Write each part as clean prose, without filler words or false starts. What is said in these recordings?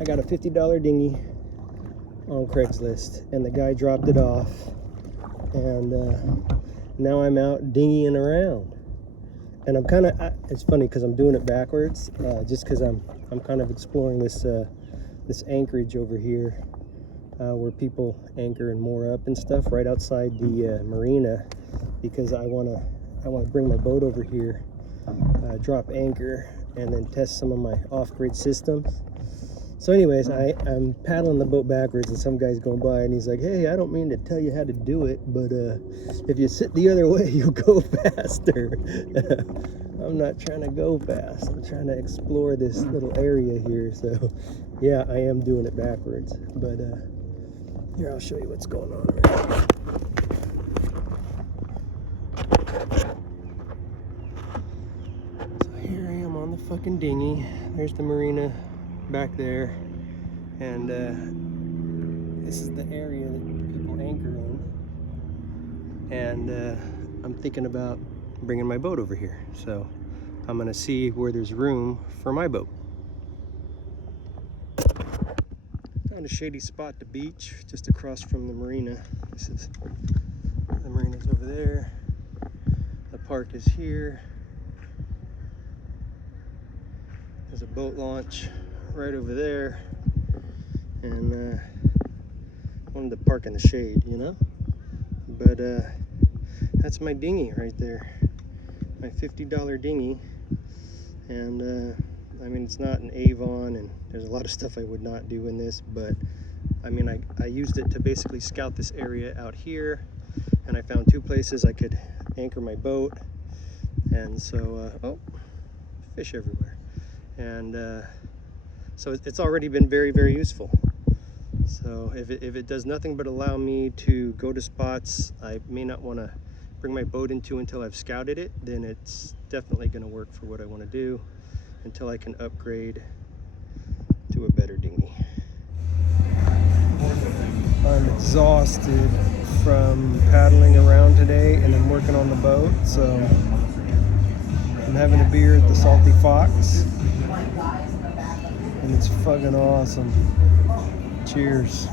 I got a $50 dinghy on Craigslist, and the guy dropped it off, and now I'm out dinghying around. And I'm kind of, it's funny because I'm doing it backwards, just because I'm kind of exploring this this anchorage over here, where people anchor and moor up and stuff right outside the marina, because I want to bring my boat over here, drop anchor, and then test some of my off-grid systems. So anyways, I'm paddling the boat backwards, and some guy's going by, and he's like, hey, I don't mean to tell you how to do it, but if you sit the other way, you'll go faster. I'm not trying to go fast. I'm trying to explore this little area here. So yeah, I am doing it backwards. But here, I'll show you what's going on right now. So here I am on the fucking dinghy. There's the marina back there, and this is the area that people anchor in, and I'm thinking about bringing my boat over here, so I'm gonna see where there's room for my boat. Found a shady spot to beach just across from the marina. This is, the marina's over there, the park is here, there's a boat launch right over there, and wanted to park in the shade, you know. But that's my dinghy right there, my $50 dinghy, and I mean, it's not an Avon, and there's a lot of stuff I would not do in this, but I mean, I used it to basically scout this area out here, and I found two places I could anchor my boat, and so oh, fish everywhere, and so it's already been very, very useful. So if it does nothing but allow me to go to spots I may not want to bring my boat into until I've scouted it, then it's definitely going to work for what I want to do until I can upgrade to a better dinghy. I'm exhausted from paddling around today and then working on the boat, so I'm having a beer at the Salty Fox, and it's fucking awesome. Cheers.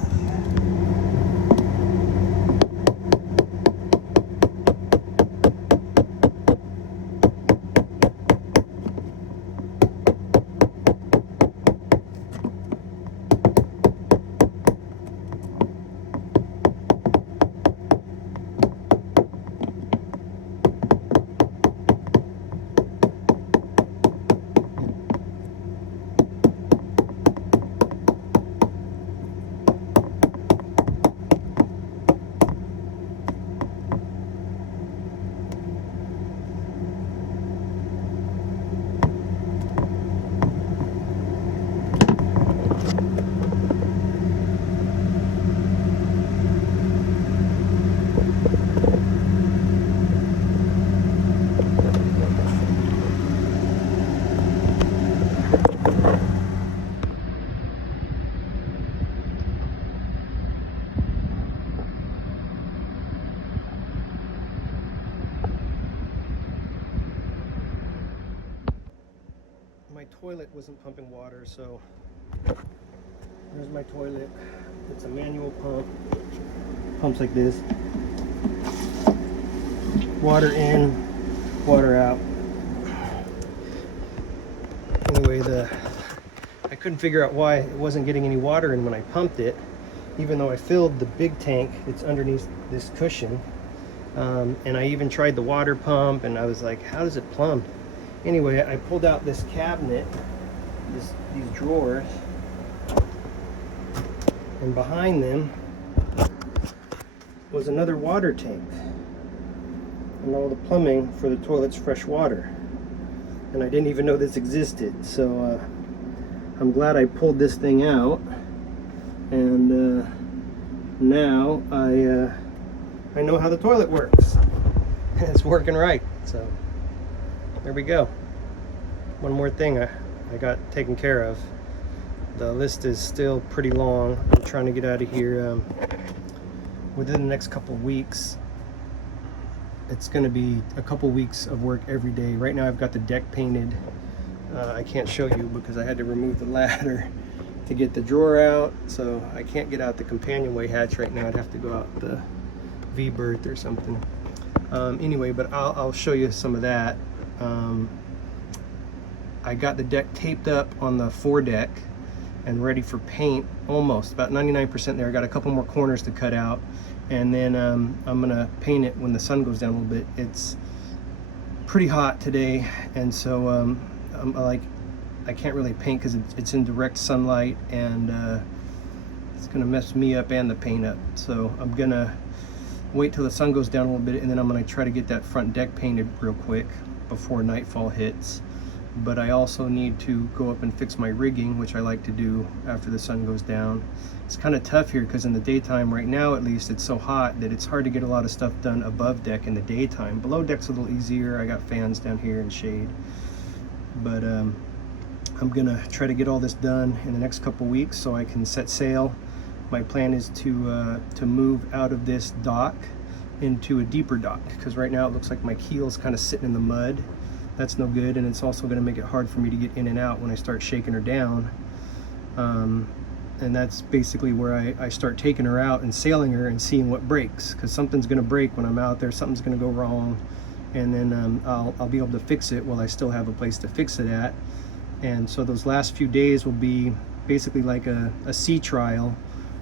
My toilet wasn't pumping water, so there's my toilet. It's a manual pump. Pumps like this. Water in, water out. Anyway, I couldn't figure out why it wasn't getting any water in when I pumped it, even though I filled the big tank that's underneath this cushion. And I even tried the water pump, and I was like, how does it plumb? Anyway, I pulled out this cabinet, these drawers, and behind them was another water tank, and all the plumbing for the toilet's fresh water. And I didn't even know this existed, so I'm glad I pulled this thing out, and now I know how the toilet works. It's working right, so there we go. One more thing I got taken care of. The list is still pretty long. I'm trying to get out of here within the next couple of weeks. It's going to be a couple weeks of work every day. Right now I've got the deck painted. I can't show you because I had to remove the ladder to get the drawer out, so I can't get out the companionway hatch right now. I'd have to go out the V-berth or something. Anyway, but I'll show you some of that. I got the deck taped up on the foredeck and ready for paint, almost about 99% there. I got a couple more corners to cut out, and then I'm gonna paint it when the sun goes down a little bit. It's pretty hot today, and so I'm like, I can't really paint because it's in direct sunlight, and it's gonna mess me up and the paint up. So I'm gonna wait till the sun goes down a little bit, and then I'm gonna try to get that front deck painted real quick before nightfall hits. But I also need to go up and fix my rigging, which I like to do after the sun goes down. It's kind of tough here because in the daytime, right now at least, it's so hot that it's hard to get a lot of stuff done above deck in the daytime. Below deck's a little easier. I got fans down here and shade. But I'm gonna try to get all this done in the next couple weeks so I can set sail. My plan is to move out of this dock into a deeper dock, because right now it looks like my keel's kind of sitting in the mud. That's no good, and it's also going to make it hard for me to get in and out when I start shaking her down. And that's basically where I start taking her out and sailing her and seeing what breaks, because something's going to break when I'm out there. Something's going to go wrong, and then I'll be able to fix it while I still have a place to fix it at. And so those last few days will be basically like a sea trial,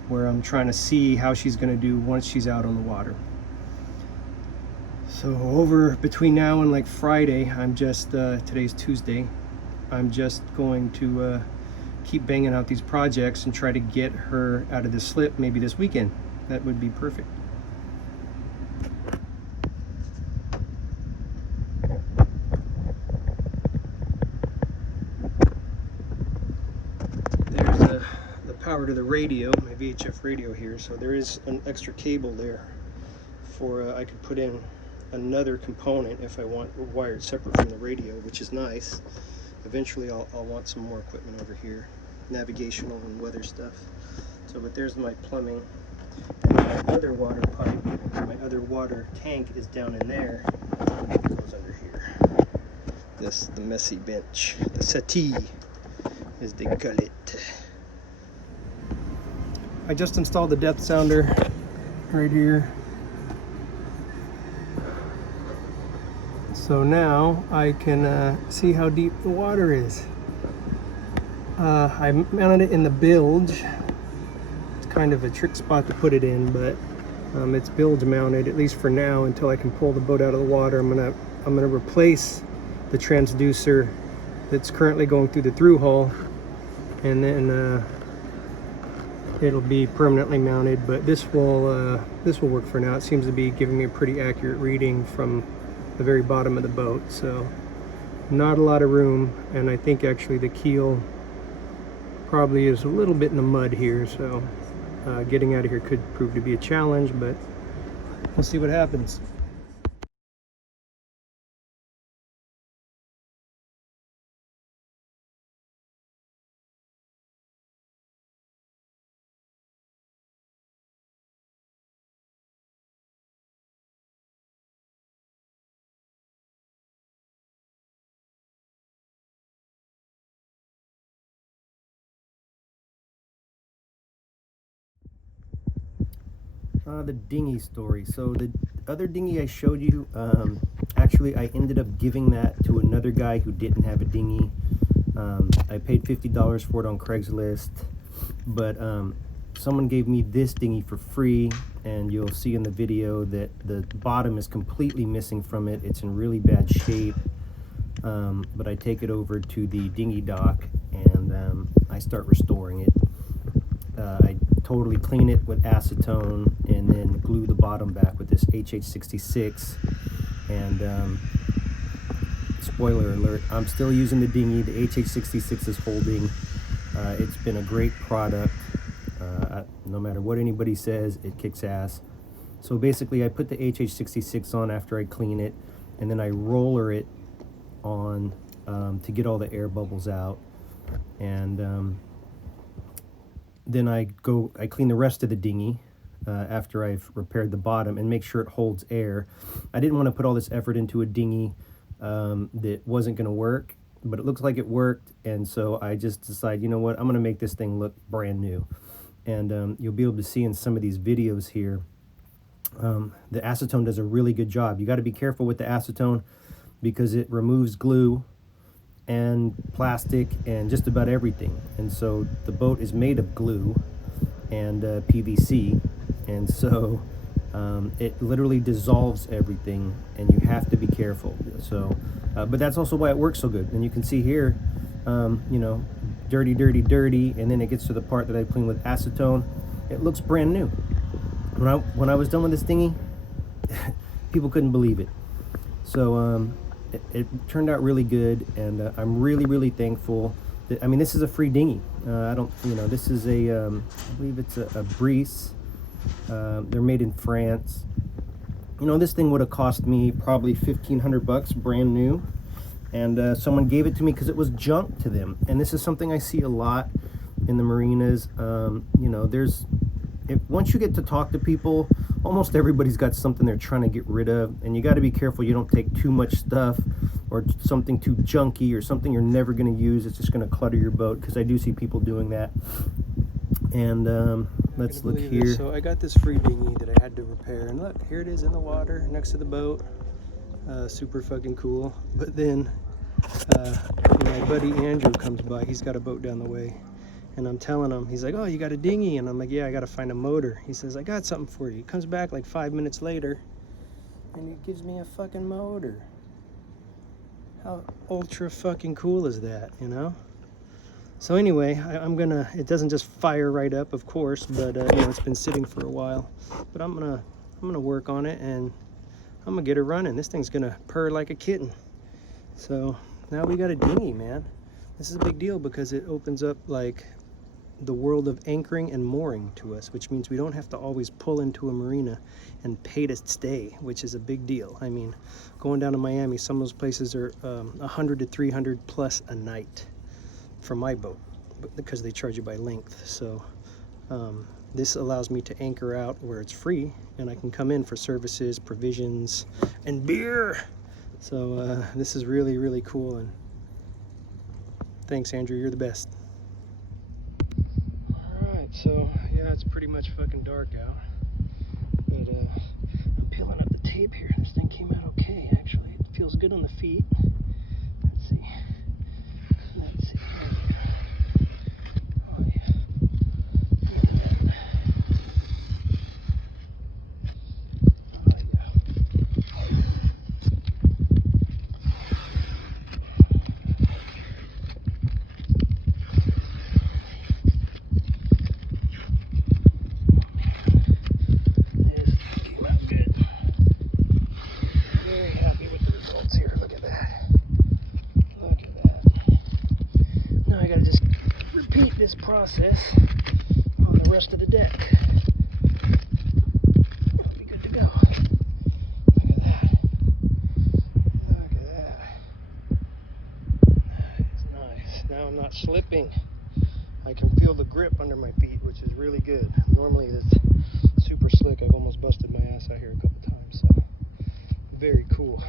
where I'm trying to see how she's going to do once she's out on the water. So over between now and like Friday, I'm just, today's Tuesday, I'm just going to keep banging out these projects and try to get her out of the slip maybe this weekend. That would be perfect. There's the power to the radio, my VHF radio here. So there is an extra cable there for, I could put in another component if I want wired separate from the radio, which is nice. Eventually I'll want some more equipment over here, navigational and weather stuff. So, but there's my plumbing, and my other water pipe, my other water tank is down in there. It goes under here. The messy bench, the settee, as they call it. I just installed the depth sounder right here. So now I can see how deep the water is. I mounted it in the bilge. It's kind of a trick spot to put it in, but it's bilge mounted, at least for now, until I can pull the boat out of the water. I'm gonna replace the transducer that's currently going through the through hull, and then it'll be permanently mounted. But this will work for now. It seems to be giving me a pretty accurate reading from the very bottom of the boat, so not a lot of room, and I think actually the keel probably is a little bit in the mud here, so getting out of here could prove to be a challenge, but we'll see what happens. The dinghy story. So the other dinghy I showed you, actually I ended up giving that to another guy who didn't have a dinghy. I paid $50 for it on Craigslist, but someone gave me this dinghy for free, and you'll see in the video that the bottom is completely missing from it. It's in really bad shape, but I take it over to the dinghy dock and I start restoring it. I totally clean it with acetone and then glue the bottom back with this HH66. And spoiler alert, I'm still using the dinghy. The HH66 is holding. It's been a great product. No matter what anybody says, it kicks ass. So basically I put the HH66 on after I clean it, and then I roller it on to get all the air bubbles out. And then I clean the rest of the dinghy after I've repaired the bottom and make sure it holds air. I didn't want to put all this effort into a dinghy that wasn't going to work, but it looks like it worked. And so I just decided, you know what, I'm going to make this thing look brand new. And you'll be able to see in some of these videos here, the acetone does a really good job. You got to be careful with the acetone because it removes glue and plastic and just about everything. And so the boat is made of glue and PVC, and so it literally dissolves everything, and you have to be careful. So, but that's also why it works so good. And you can see here, you know, dirty, dirty, dirty, and then it gets to the part that I clean with acetone. It looks brand new. When I was done with this dinghy, people couldn't believe it. So it turned out really good, and I'm really, really thankful. I mean, this is a free dinghy. I don't, you know, this is I believe it's a Breeze. They're made in France. You know, this thing would have cost me probably $1,500 brand new, and someone gave it to me because it was junk to them. And this is something I see a lot in the marinas. You know, once you get to talk to people, almost everybody's got something they're trying to get rid of, and you got to be careful you don't take too much stuff or something too junky or something you're never going to use. It's just going to clutter your boat, because I do see people doing that. And let's look here. So I got this free dinghy that I had to repair, and look, here it is in the water next to the boat. Super fucking cool. But then my buddy Andrew comes by. He's got a boat down the way. And I'm telling him, he's like, oh, you got a dinghy? And I'm like, yeah, I got to find a motor. He says, I got something for you. He comes back like 5 minutes later, and he gives me a fucking motor. How ultra fucking cool is that, you know? So anyway, I'm gonna, it doesn't just fire right up, of course, but you know, it's been sitting for a while. But I'm gonna work on it, and I'm gonna get it running. This thing's gonna purr like a kitten. So now we got a dinghy, man. This is a big deal because it opens up like the world of anchoring and mooring to us, which means we don't have to always pull into a marina and pay to stay, which is a big deal. I mean, going down to Miami, some of those places are 100 to 300 plus a night for my boat, because they charge you by length. So this allows me to anchor out where it's free, and I can come in for services, provisions, and beer. So this is really, really cool, and thanks, Andrew, you're the best. Alright, so yeah, it's pretty much fucking dark out, but I'm peeling up the tape here. This thing came out okay, actually. It feels good on the feet. Let's see. Oh yeah. Look at that. Oh yeah. This process on the rest of the deck. It'll be good to go. Look at that. Look at that. That is nice. Now I'm not slipping. I can feel the grip under my feet, which is really good. Normally it's super slick. I've almost busted my ass out here a couple times, so very cool.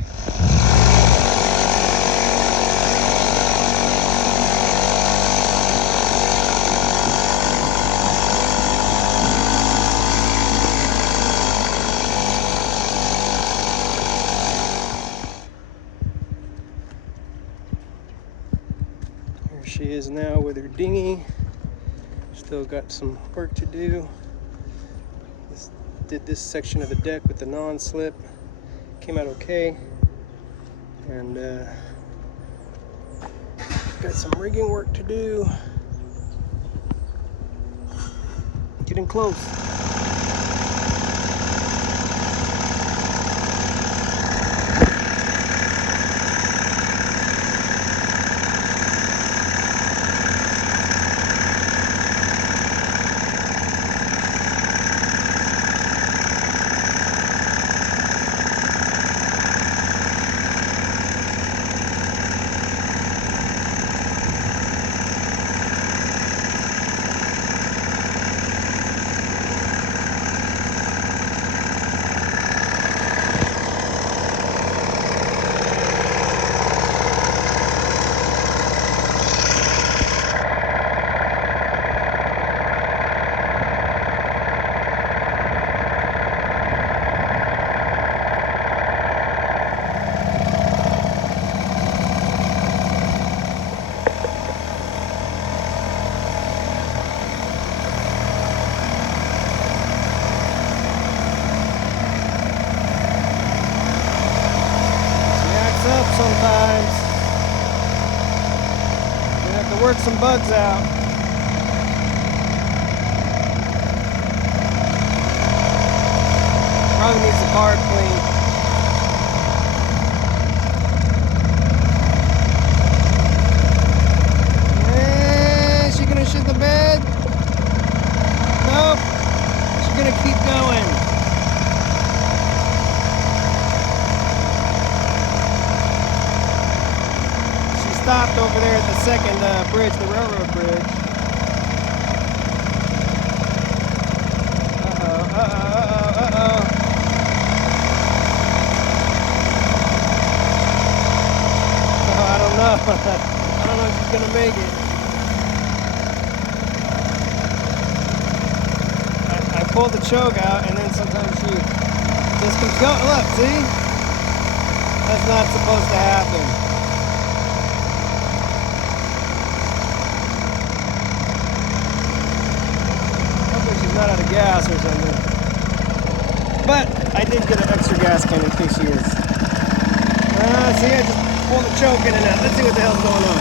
She is now with her dinghy. Still got some work to do. Did this section of the deck with the non-slip. Came out okay. And got some rigging work to do. Getting close. work some bugs out. Probably needs the car clean. Is she gonna shit the bed? Nope. She's gonna keep going. She stopped over there at the second bridge, the railroad bridge. I don't know if she's gonna make it. I pull the choke out, and then sometimes she just keeps going. Look, see? That's not supposed to happen. Hopefully she's not out of gas or something. But I did get an extra gas can in case she is. See, I just pull the choke in and out. Let's see what the hell's going on.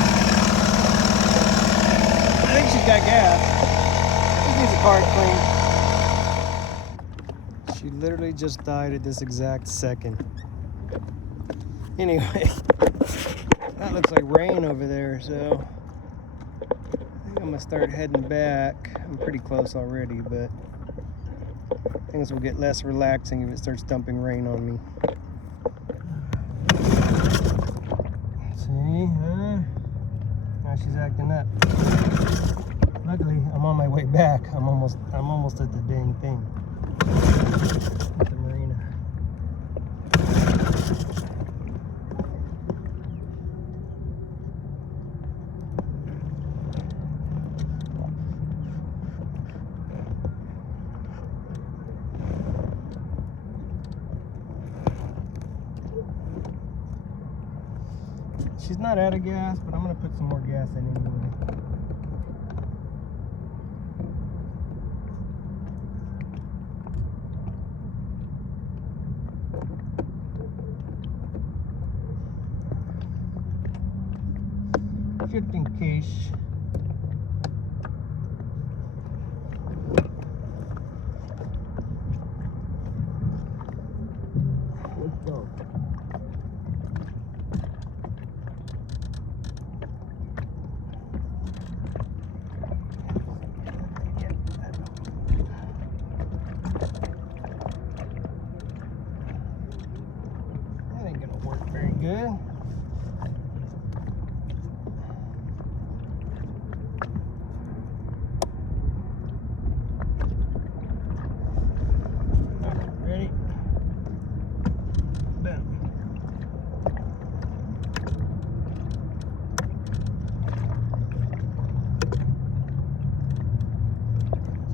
I think she's got gas. She needs a car clean. She literally just died at this exact second. Anyway, that looks like rain over there, so I think I'm gonna start heading back. I'm pretty close already, but things will get less relaxing if it starts dumping rain on me. See, now she's acting up. Luckily, I'm on my way back. I'm almost at the dang thing. At the marina. She's not out of gas, but I'm gonna put some more gas in anyway. Just in case. Let's go. That ain't gonna work very good. Ready? Boom.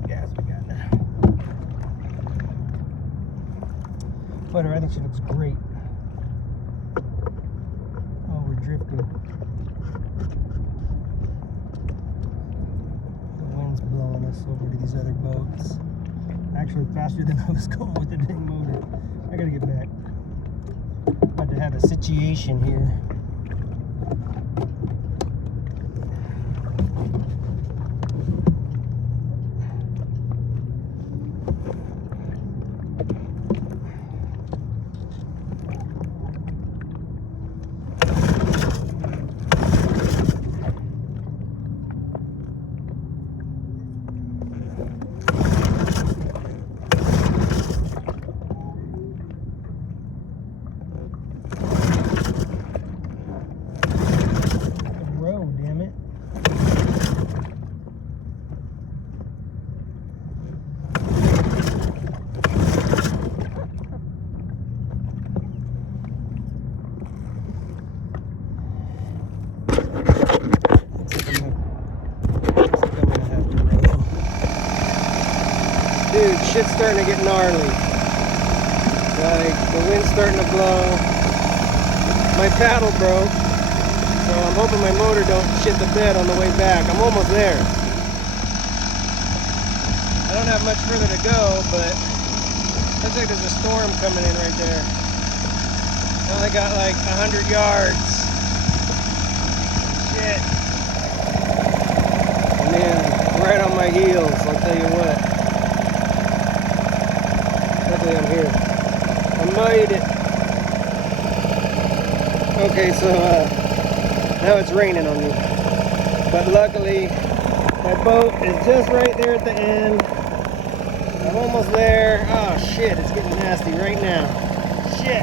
Gas we got now. But I think she looks great. Oh, we're drifting. The wind's blowing us over to these other boats. Actually faster than I was going with the dang motor. I gotta get back. About to have a situation here. Dude, shit's starting to get gnarly. Like, the wind's starting to blow. My paddle broke. So I'm hoping my motor don't shit the bed on the way back. I'm almost there. I don't have much further to go, but looks like there's a storm coming in right there. I only got like 100 yards. Shit. my heels, I'll tell you what. Luckily I'm here. I made it. Okay, so now it's raining on me. But luckily, my boat is just right there at the end. I'm almost there. Oh shit, it's getting nasty right now. Shit.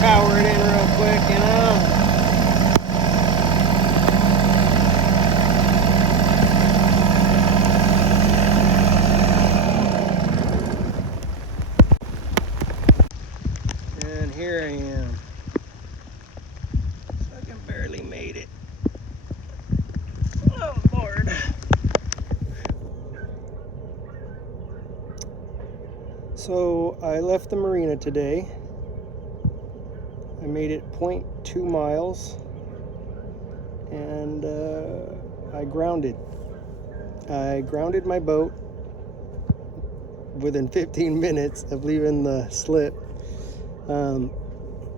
Power it in real quick, you know. And here I am. Fucking barely made it. Oh Lord. So I left the marina today. I made it 0.2 miles and I grounded. I grounded my boat within 15 minutes of leaving the slip.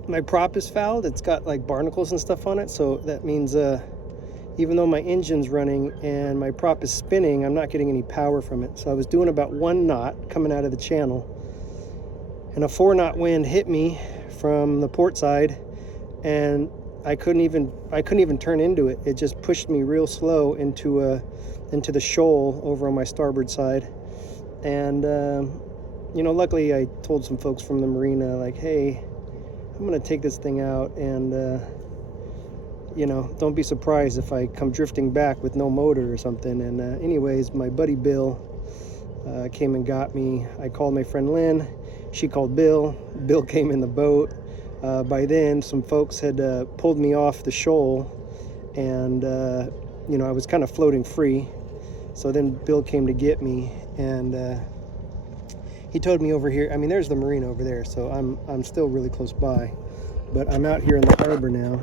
My prop is fouled. It's got like barnacles and stuff on it, so that means even though my engine's running and my prop is spinning, I'm not getting any power from it. So I was doing about 1 knot coming out of the channel, and a 4-knot wind hit me from the port side, and I couldn't even turn into it. It just pushed me real slow into the shoal over on my starboard side. And you know, luckily I told some folks from the marina, like, hey, I'm gonna take this thing out, and you know, don't be surprised if I come drifting back with no motor or something. And anyways, my buddy Bill came and got me. I called my friend Lynn. She called Bill. Bill came in the boat. By then, some folks had pulled me off the shoal, and you know, I was kind of floating free. So then Bill came to get me, and he towed me over here. I mean, there's the marina over there, so I'm still really close by, but I'm out here in the harbor now,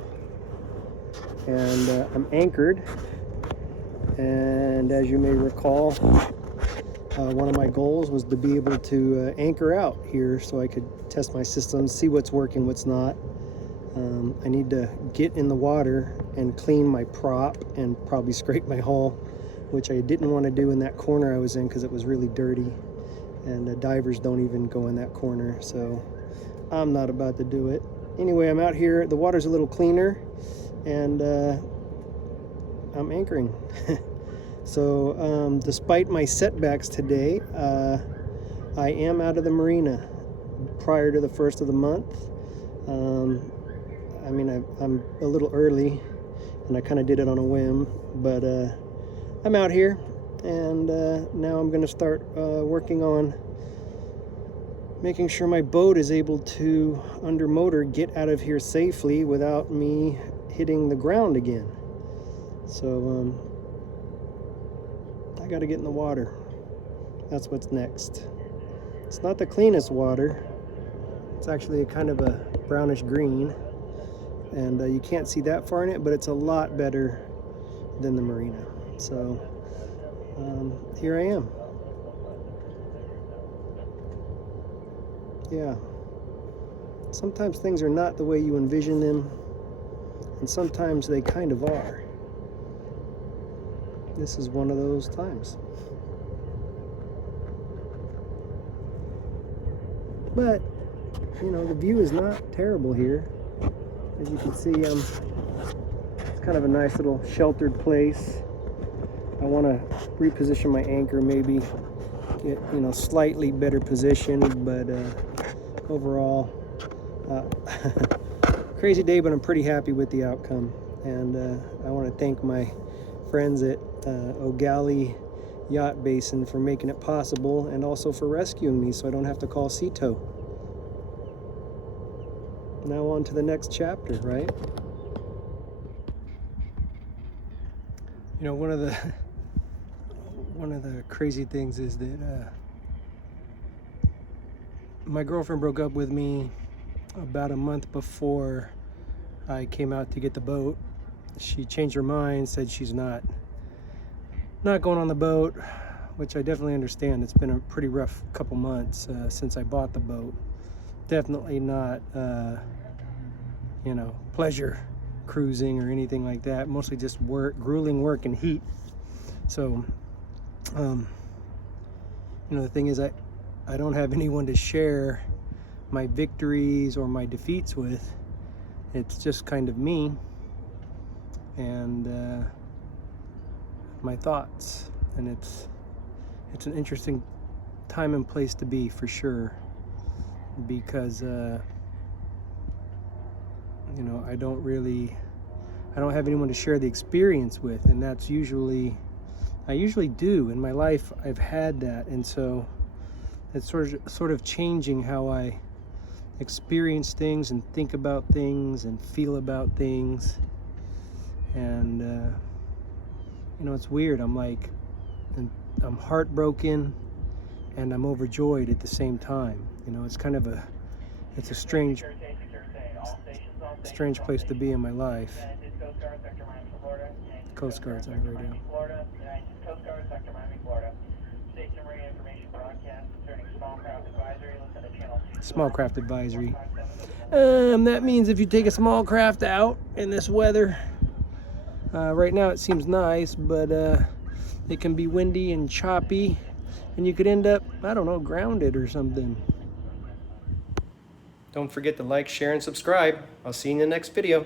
and I'm anchored. And as you may recall, one of my goals was to be able to anchor out here so I could test my systems, see what's working, what's not. I need to get in the water and clean my prop and probably scrape my hull, which I didn't want to do in that corner I was in because it was really dirty, and divers don't even go in that corner, so I'm not about to do it. Anyway, I'm out here. The water's a little cleaner, and I'm anchoring. So despite my setbacks today, I am out of the marina prior to the 1st of the month. I mean, I'm a little early, and I kind of did it on a whim, but I'm out here, and now I'm going to start working on making sure my boat is able to, under motor, get out of here safely without me hitting the ground again. So I got to get in the water. That's what's next. It's not the cleanest water. It's actually a kind of a brownish green, and you can't see that far in it, but it's a lot better than the marina. So here I am. Yeah. Sometimes things are not the way you envision them, and sometimes they kind of are. This is one of those times. But, you know, the view is not terrible here. As you can see, it's kind of a nice little sheltered place. I want to reposition my anchor, maybe get, you know, slightly better positioned, but overall, crazy day, but I'm pretty happy with the outcome. And I want to thank my friends at O'Galley Yacht Basin for making it possible, and also for rescuing me so I don't have to call Sea Tow. Now on to the next chapter, right? You know, one of the crazy things is that my girlfriend broke up with me about a month before I came out to get the boat. She changed her mind, said she's not going on the boat, which I definitely understand. It's been a pretty rough couple months since I bought the boat. Definitely not, you know, pleasure cruising or anything like that. Mostly just work, grueling work and heat. So, you know, the thing is, I don't have anyone to share my victories or my defeats with. It's just kind of me and my thoughts, and it's an interesting time and place to be, for sure, because you know, I don't have anyone to share the experience with, and that's I usually do in my life. I've had that, and so it's sort of changing how I experience things and think about things and feel about things. And you know, it's weird. I'm heartbroken and I'm overjoyed at the same time. You know, it's a strange place to be in my life. Coast Guard's on the radio. Small craft advisory. That means if you take a small craft out in this weather, right now it seems nice, but it can be windy and choppy, and you could end up, I don't know, grounded or something. Don't forget to like, share, and subscribe. I'll see you in the next video.